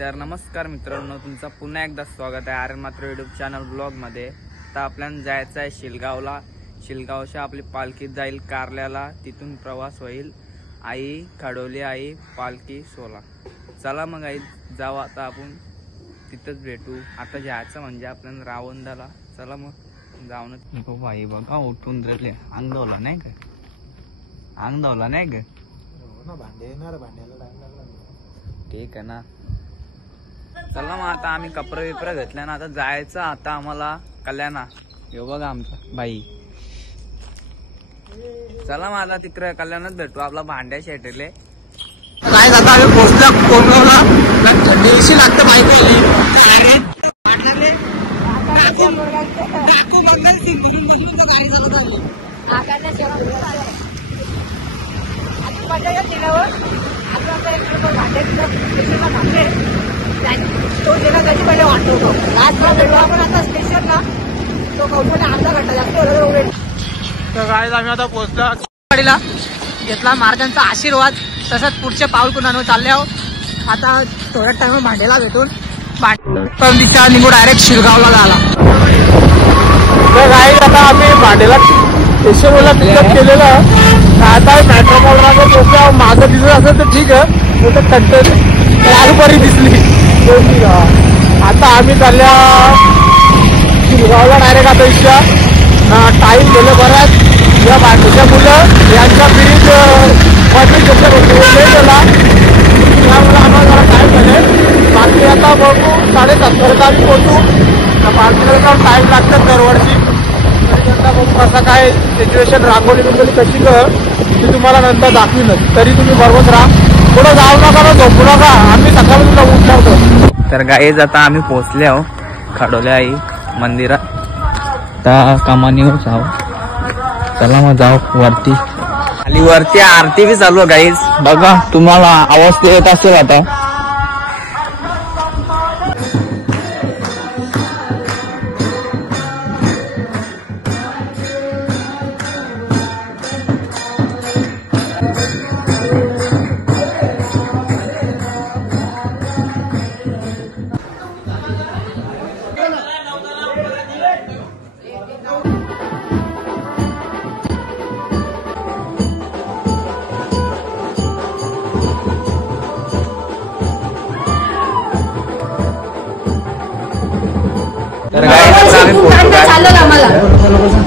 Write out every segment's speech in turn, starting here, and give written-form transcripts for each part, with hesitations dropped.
तर नमस्कार मित्रांनो, तुमचं पुन्हा एकदा स्वागत आहे आर्यन मात्र यूट्यूब चॅनल ब्लॉगमध्ये। तर आपल्याला जायचं आहे शिलगावला। शिलगावच्या आपली पालखी जाईल कारल्याला, तिथून प्रवास होईल आई खडोली आई पालखी 16। चला मग आई जाऊ, आता आपण तिथंच भेटू। आता जायचं म्हणजे आपल्याला रावंदाला। चला मग जाऊन नको भाई बघा उठून राहिले, अंग धावला नाही का? अंग धावला नाही का? ठीक आहे ना। चला मग आता आम्ही कपडे विपरे घेतल्या ना, आता जायचं आता आम्हाला कल्याणा। यो बघा आमचा भाई। चला मग आता तिकडे कल्याणात भेटू, आपला भांड्या शेटले काय आता आम्ही पोहोचला कोंडगावला। थंडी अशी लागते बाईक तो गेला कधी पहिले वाटतो लास्टला भेटू आपण आता स्टेशनला। तो कौशल्य अर्धा घंटा लागतो। तर काय आम्ही आता पोहोचलो गाडीला, घेतला महाराजांचा आशीर्वाद, तसंच पुढचे पाऊल कुणानो चालले आहोत। आता थोड्या टाइम भांडेला भेटून पण दिशा निघून डायरेक्ट शिलगावला झाला। तर काय आता आम्ही भांडेला स्टेशनला पिकअप केलेलं, आता मेट्रो मॉलला पोहोचलो। माझं दिसत असेल तर ठीक आहे, तर कंटेन बरी दिसली। आता आम्ही चालल्या शिलगावला डायरेक्ट। आता इच्छा टाईम गेलं बऱ्याच, या बाकीच्या मुलं यांचा ब्रिज गेला त्यामुळे आम्हाला जरा टाईम झाले। बाकी आता बघू 7:30 आम्ही पोहोचू। पालखीला जाऊन टाईम लागतात दरवर्षी। बघू कसं काय सिच्युएशन रांगोली बिंगोली कशी कर ती तुम्हाला नंतर दाखवीनच। तरी तुम्ही बरोबर राहा, पुढं जाऊ नका ना, झोपू नका, आम्ही सकाळी तुला उठवतो। तर गाईज आता आम्ही पोहोचले आहो खडोली आई मंदिरात। आता कमानीवर जाऊ, चला मग जाऊ वरती। खाली वरती आरती बी चालू आहे गाईज, बघा तुम्हाला आवाज येत असेल आता। तर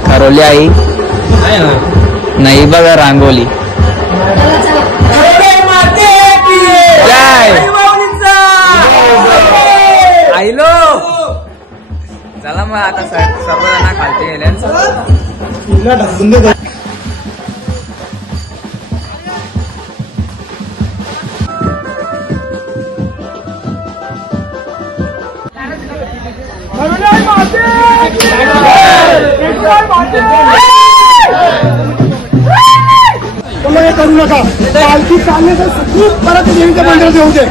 खरोली आई नाही बघा रांगोली। आईलो चला मग आता सर्वजण खालती गेल्या। करू नका, पालखी चालले तर खूप परत देवीच्या मंदिरात येऊ दे।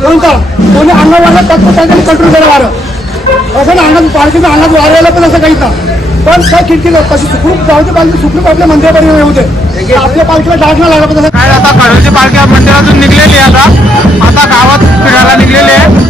कोणता कोणी अंगावाला तत्वज्ञान कंट्रोल करा वारं असं ना, अंगात पालखीचा अंगात वारायला पण असं काहीच ना। पण त्या खिडकीला कशी सुखरूप जाऊ दे, पालखी सुखरूप आपल्या मंदिरापर्यंत येऊ दे, आपल्या पालखीला डाग ना लागला पण काय। आता खडोलीची पालखी मंदिरातून निघलेली आहे, आता गावात फिरायला निघलेली आहे।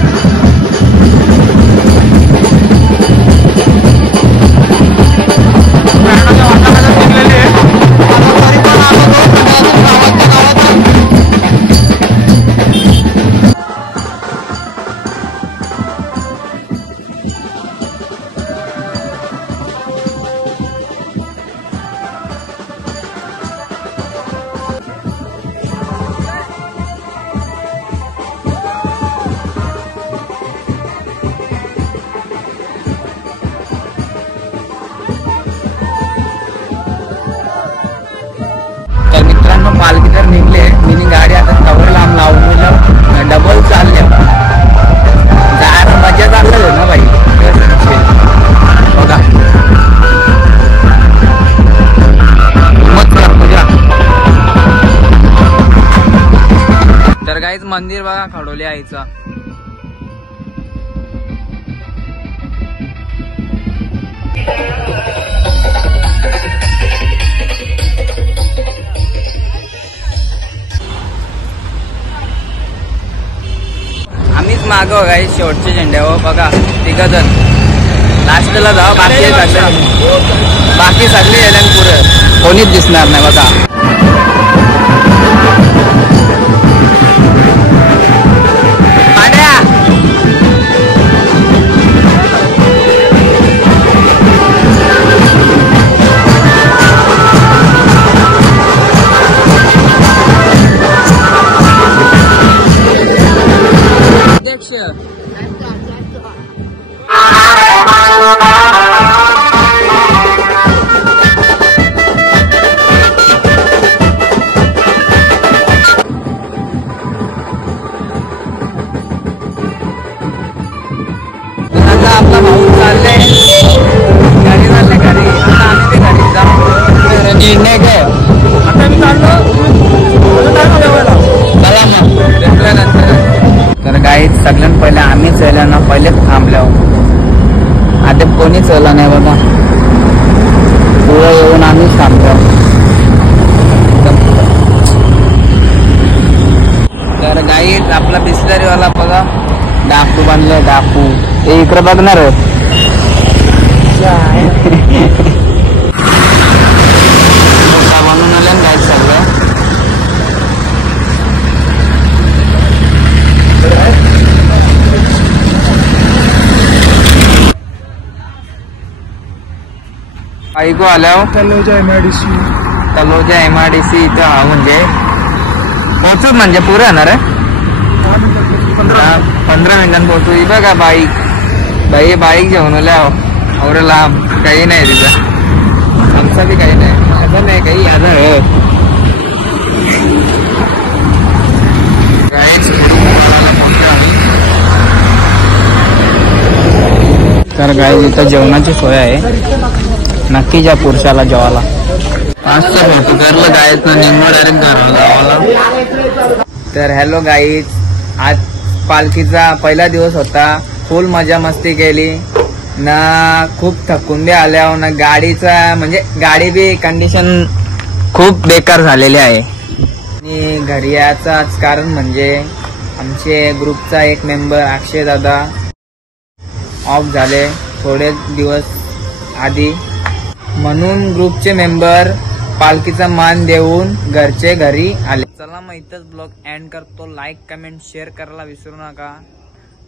पालखी तर निघले, मिनी गाडी आता कवर लांब लावून डबल चालले, जायला मजा चाललं ना भाई। बघा मजा। तर काहीच मंदिर बघा खडोली आईचा। माग बघा शेवटचे झेंडे हो बघा 3 जण लास्टला जाऊ बाकी सगळे गेले पुढे कोणीच दिसणार नाही बघा. आपला भाऊ चालले गाडी चालले घरी. आता आम्ही ते घरी जाऊ निर्णय काय आता मी चाललो चला मग भेटल्यानंतर. तर गाईत सगळ्यात पहिले आम्ही चला पहिले थांबलो. आता कोणी चला नाही बघा पुढे येऊन आम्ही थांबलो. तर गाईत आपला बिस्लरीवाला बघा डाकू बांधले डाकू ते इकडे बघणार बनवून आले काय सगळं. ऐकू आल्या तलोजा MIDC इथं हा म्हणजे पोहोचू म्हणजे पुरे येणार आहे 15 मिनिटांत पोहोचू. ही बघा बाईक घेऊन और लांब काही नाही तिथं आमचा बी काही नाही असं नाही काही याद तर गाई इथं जेवणाची सोय आहे नक्की ज्या पुरुषाला जेवायला पाचचा फोटो करलं गायच ना निम्मा डायरेक्ट गावाला. तर हॅलो गाईज आज पालखीचा पहिला दिवस होता. फुल मजा मस्ती केली ना खूप थकून बी आल्या ना गाडीचा म्हणजे गाडी बी कंडिशन खूप बेकार झालेली आहे. आणि घरी याचाच कारण म्हणजे आमचे ग्रुपचा एक मेंबर अक्षय दादा ऑफ झाले थोडे दिवस आधी म्हणून ग्रुपचे मेंबर पालखीचा मान देऊन घरचे घरी आले. चला मग इथंच ब्लॉग एंड करतो. लाईक कमेंट शेअर करायला विसरू नका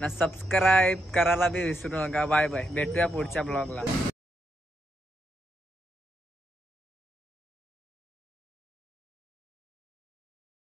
ना सबस्क्राईब करायला बी विसरू नका. बाय बाय भेटूया पुढच्या ब्लॉगला.